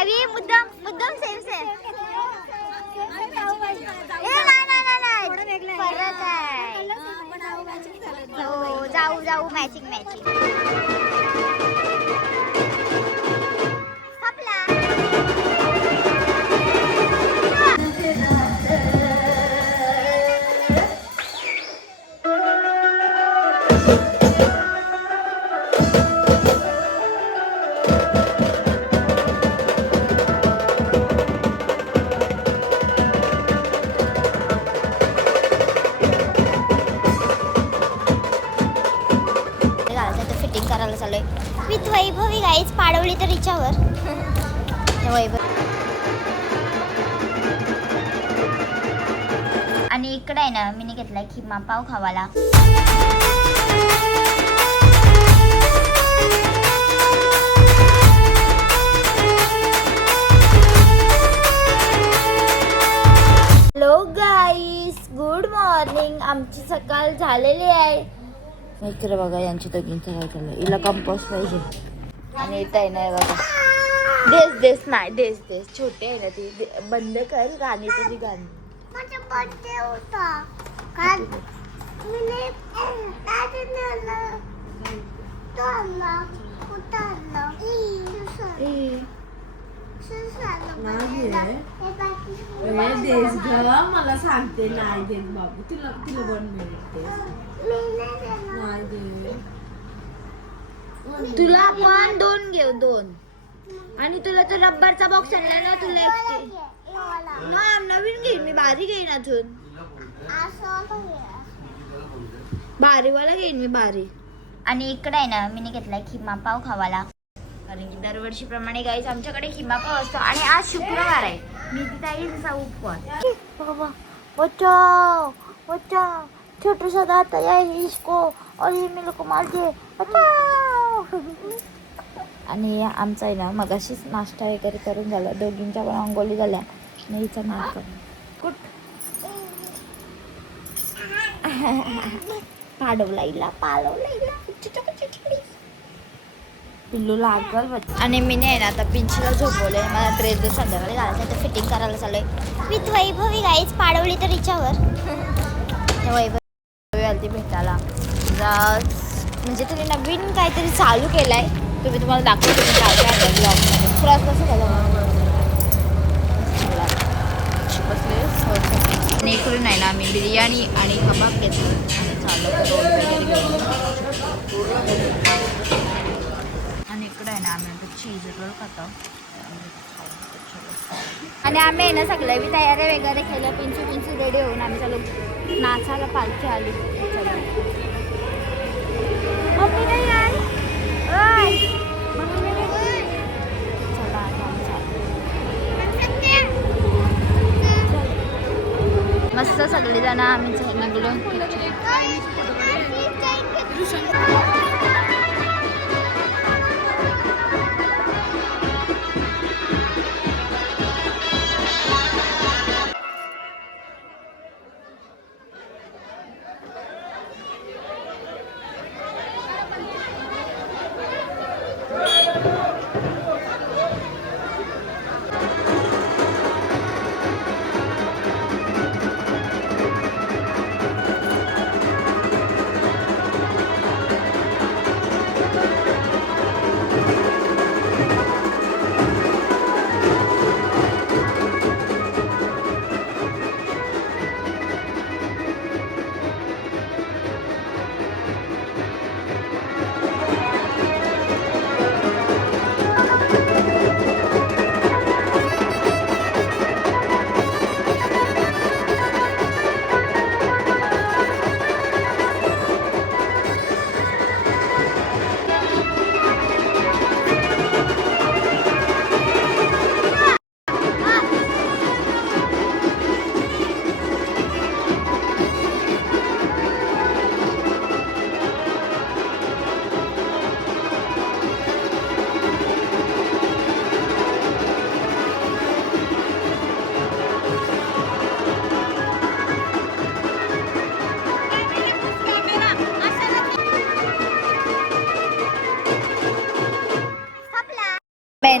सावी मुद्दाम मुद्दाम same same फरक आहे. हो जाऊ जाऊ मॅचिंग मॅचिंग करायला चालूय विथ वैभवी गाईच पाडवली तर हिच्यावर वैभव. आणि इकडे आहे ना मी घेतलाय खिमा पाव खावाला. हॅलो गाईस गुड मॉर्निंग. आमची सकाळ झालेली आहे. इकडे बघा यांची दोघींचं काय चाललं. हिला कंपोस्ट पाहिजे आणि इथं आहे ना बघा देस देस नाही देस देस छोटे आहे ना ती बंद कर गाणी तुझी गाणी. माझा बर्थडे होता काल मी मला सांगते नाही देत बाबू तिला तिला बनवते तुला पण दोन घेऊ दोन. आणि तुला तो रब्बरचा बॉक्स आणला ना तुला एकटे ना नवीन घेईन मी. भारी घेईन अजून भारीवाला घेईन मी भारी. आणि इकडे आहे ना मी घेतलाय खिमा पाव खावाला. कारण की दरवर्षीप्रमाणे गाईच आमच्याकडे खिमा पाव असतो. आणि आज शुक्रवार आहे मी तिचा उपवास. बाबा बचाओ बचाओ छोटू सा दाता है इसको और ये मेरे को मार दे बचाओ. आणि आमचा आहे ना मगाशीच नाश्ता वगैरे करून झाला. दोघींच्या पण अंघोळी झाल्या. हिचा नाश्ता कुठ पाडवला इला पालवला इला पिल्लू लागल. आणि मी नाही ना आता पिंचीला झोपवलंय. मला ड्रेस जर संध्याकाळी घालायचं तर फिटिंग करायला चालूय विथ वैभवी गाईच पाडवली तर हिच्यावर वैभवी आली ती भेटायला. म्हणजे तुम्ही नवीन काहीतरी चालू केलाय तुम्ही तुम्हाला दाखवतो तुम्ही काय काय ब्लॉगमध्ये. त्रास कसं झाला आणि इकडून आहे ना मी बिर्याणी आणि कबाब घेतलं आणि चालू रोल वगैरे घेऊन. आणि इकडं आहे ना आम्ही चीज रोल खातो. आणि आम्ही आहे ना सगळं मी तयारी वगैरे केलं. पिंचू पिंचू रेडी होऊन आम्ही चालू नाचायला. पालखी आली मम्मी नाही आहे मम्मी नाही. चला मस्त सगळेजण आम्ही निघलो.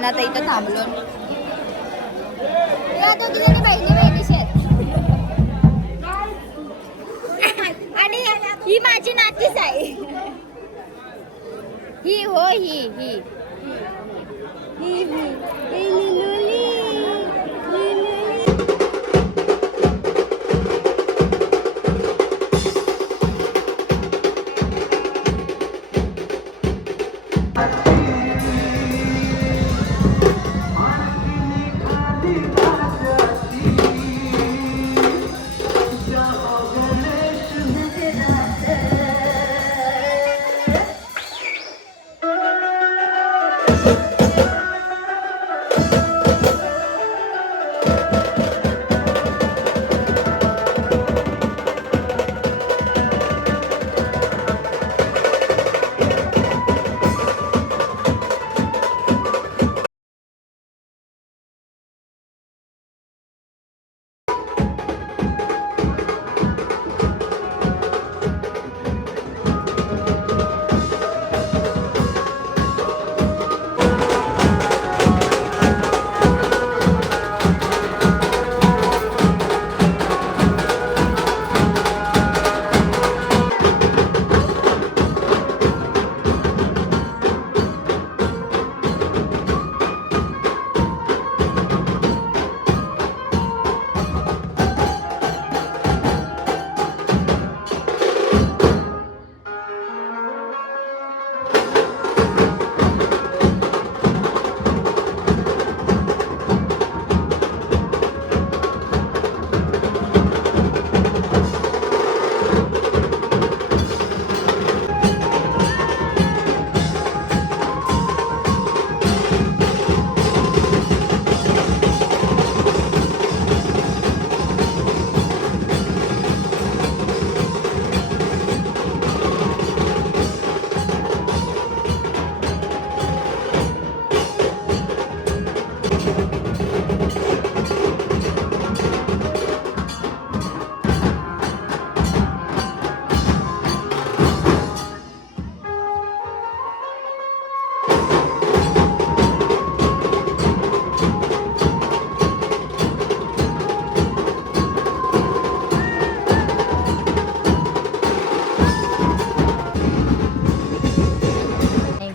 आता इथं थांबलो. या दोघी जणी बहिणी बहिणीशी आहेत. आणि ही माझी नातीच आहे. ही हो ही ही ही ही ही लिलुली लिलुली.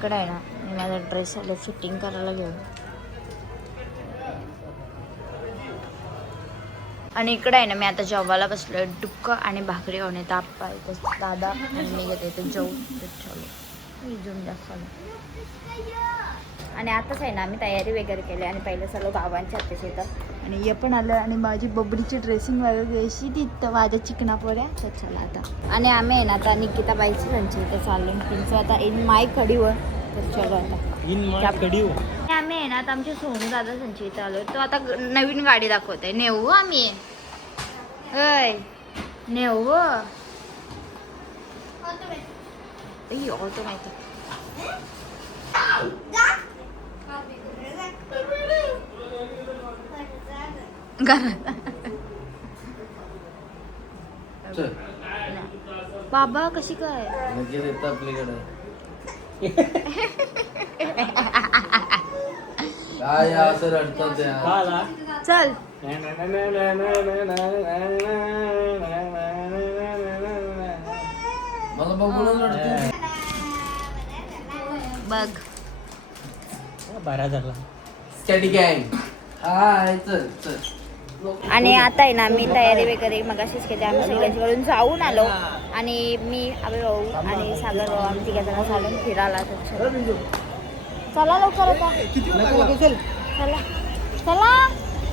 इकडे आहे ना मी माझा ड्रेस आला फिटिंग करायला घेऊन. आणि इकडे आहे ना मी आता जेवायला बसलोय. डुक्क आणि भाकरी होणे ताप आहे दादा आणि मी घेते ते जेवून चालू इजून जास्त. आणि आताच आहे ना आम्ही तयारी वगैरे केली आणि पहिलं सर्व गावांच्या आत्ताच येतं आणि हे पण आलं आणि माझी बबडीची ड्रेसिंग वगैरे अशी तिथं माझ्या चिकना पोऱ्या तर चला आता. आणि आम्ही आहे ना आता निकिताबाईची त्यांची इथे चाललो त्यांचं आता इन माय कडीवर तर चलो आता कडीवर आम्ही आहे ना आता आमच्या सोनू दादा त्यांची इथे आलो. तो आता नवीन गाडी दाखवतोय. नेऊ आम्ही होय नेऊ ऑटो माहिती बाबा कशी काय काय असं रडतात चल मला बघूनच रडते. बघ बारा झाला स्टडी गँग हाय चल चल. आणि आता आहे ना मी तयारी वगैरे मग अशीच केली. आम्ही सगळ्यांच्याकडून जाऊन आलो आणि मी अभि भाऊ आणि सागर भाऊ आम्ही तिघा जण चालून फिरायला. चला लवकर आता चला चला.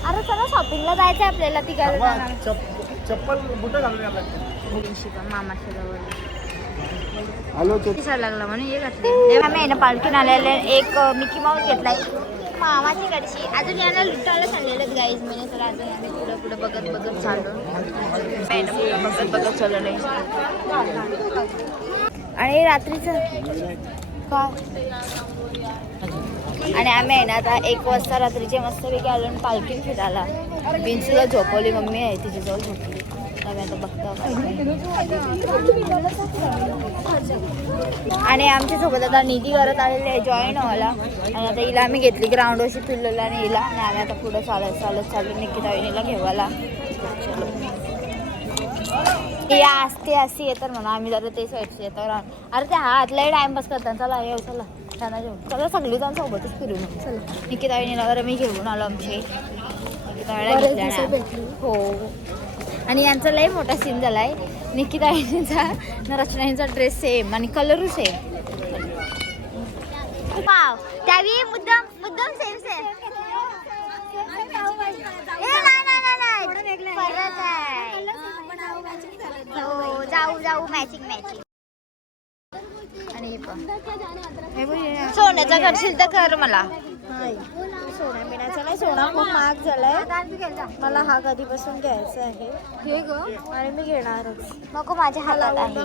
अरे चला शॉपिंगला जायचं आहे आपल्याला तिघा जण. चप्पल बुट घालून मामाच्या जवळ आलो दिसायला लागला म्हणून हे घातले. आम्ही आहे ना पालखीन आलेले एक मिकी माऊस घेतलाय मामाची कडशी. अजून यांना लुटायला चाललेलं गाईज महिने तर अजून आम्ही पुढं पुढं बघत बघत चाललो बघत बघत चाललो. आणि रात्रीचं काय आणि आम्ही आहे ना आता 1 वाजता रात्रीचे मस्तपैकी आलो पालखीन फिरायला. बिंचूला झोपवली मम्मी आहे तिच्याजवळ झोपली आम्ही आता बघतो. आणि आमच्या सोबत आता निधी करत आलेले आहे जॉईन व्हायला. आणि आता हिला आम्ही घेतली ग्राउंडवरशी पिल्लोला आणि हिला. आणि आम्ही आता पुढे चालत चालू निकिता वहिनीला घेवायला. या असते अशी येतात म्हणून आम्ही जरा ते साईडचे येतो. अरे ते हातलाही टाइमपास करतात. चला येऊ चला त्यांना घेऊन चला सगळी जाऊन सोबतच फिरून चला. निकिता वहिनीला वगैरे मी घेऊन आलो आमचे. निकिता वहिनीला घेतल्या हो. आणि यांचा लय मोठा सीन झाला आहे. निकिता वहिनीचा ना रचनाचा ड्रेस सेम आणि कलर सेम. वाव त्यावेळी मुद्दाम सेम सेम. परत आहे हो जाऊ मॅचिंग. आणि सोन्याचा करशील तर कर मला. सोन्या बिण्याचा नाही, सोना खूप महाग झालाय. मला हा कधीपासून घ्यायचा आहे हे ग आणि मी घेणारच. नको माझ्या हातात आहे.